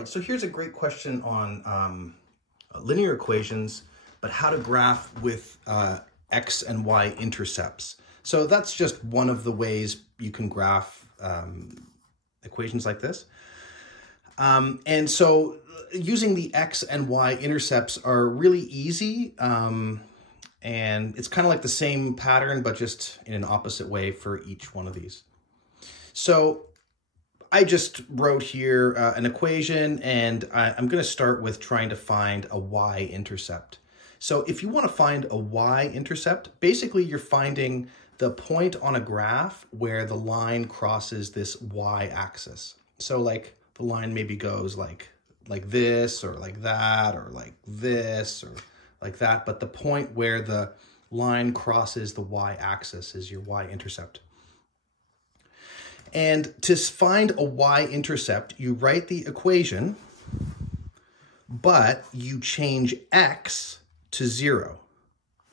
right, so here's a great question on linear equations, but how to graph with x and y intercepts. So that's just one of the ways you can graph equations like this. And so using the x and y intercepts are really easy. And it's kind of like the same pattern, but just in an opposite way for each one of these. So I just wrote here an equation, and I'm going to start with trying to find a y-intercept. So if you want to find a y-intercept, basically you're finding the point on a graph where the line crosses this y-axis. So like the line maybe goes like this, or like that, or like this, or like that. But the point where the line crosses the y-axis is your y-intercept. And to find a y-intercept, you write the equation, but you change x to 0.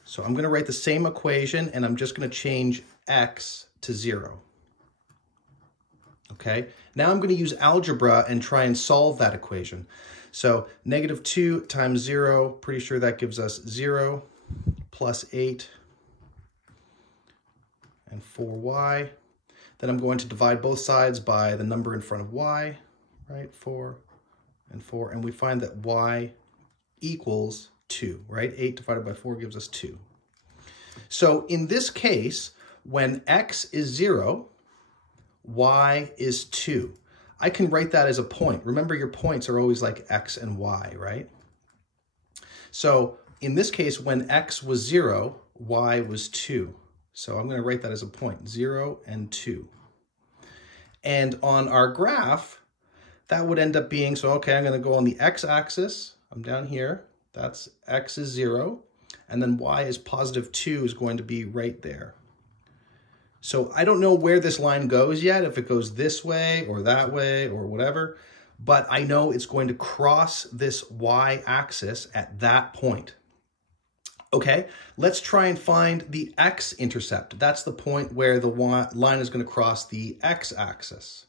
So I'm going to write the same equation, and I'm just going to change x to 0. Okay, now I'm going to use algebra and try and solve that equation. So -2 times 0, pretty sure that gives us 0, plus 8 and 4y. Then I'm going to divide both sides by the number in front of y, right? 4 and 4. And we find that y equals 2, right? 8 divided by 4 gives us 2. So in this case, when x is 0, y is 2. I can write that as a point. Remember, your points are always like x and y, right? So in this case, when x was 0, y was 2. So I'm going to write that as a point, 0 and 2. And on our graph, that would end up being, so okay, I'm going to go on the x-axis. I'm down here. That's x is 0. And then y is positive 2 is going to be right there. So I don't know where this line goes yet, if it goes this way or that way or whatever, but I know it's going to cross this y-axis at that point. Okay, let's try and find the x-intercept. That's the point where the line is going to cross the x-axis.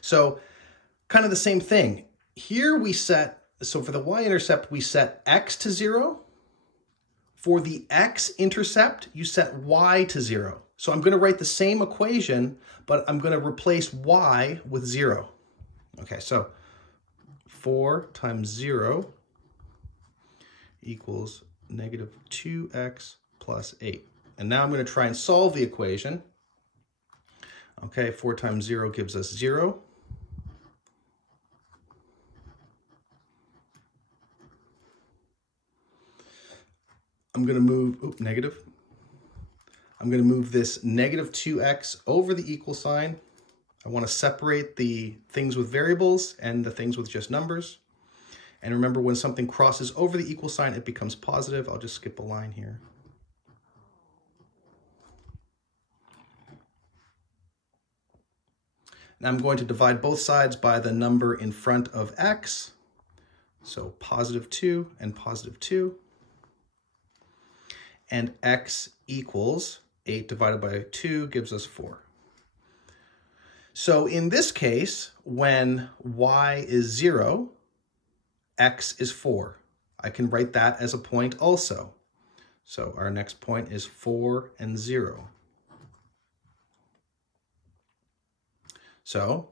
So kind of the same thing. Here we set, so for the y-intercept, we set x to 0. For the x-intercept, you set y to 0. So I'm going to write the same equation, but I'm going to replace y with 0. Okay, so 4 times 0 equals -2x plus 8. And now I'm going to try and solve the equation. Okay, 4 times 0 gives us 0. I'm going to move, negative. I'm going to move this -2x over the equal sign. I want to separate the things with variables and the things with just numbers. And remember, when something crosses over the equal sign, it becomes positive. I'll just skip a line here. Now I'm going to divide both sides by the number in front of x. So positive 2 and positive 2. And x equals 8 divided by 2 gives us 4. So in this case, when y is 0, x is 4. I can write that as a point also. So our next point is 4 and 0. So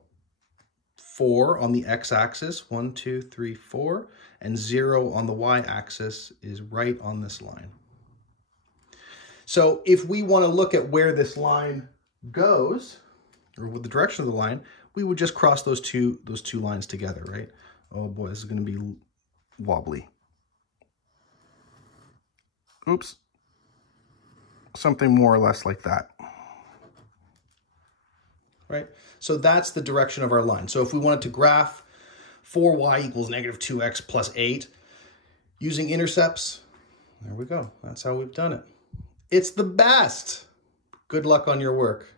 4 on the x-axis, 1, 2, 3, 4, and 0 on the y-axis is right on this line. So if we want to look at where this line goes, or with the direction of the line, we would just cross those two lines together, right? Oh boy, this is going to be wobbly. Oops. Something more or less like that. Right? So that's the direction of our line. So if we wanted to graph 4y equals -2x plus 8 using intercepts, there we go. That's how we've done it. It's the best. Good luck on your work.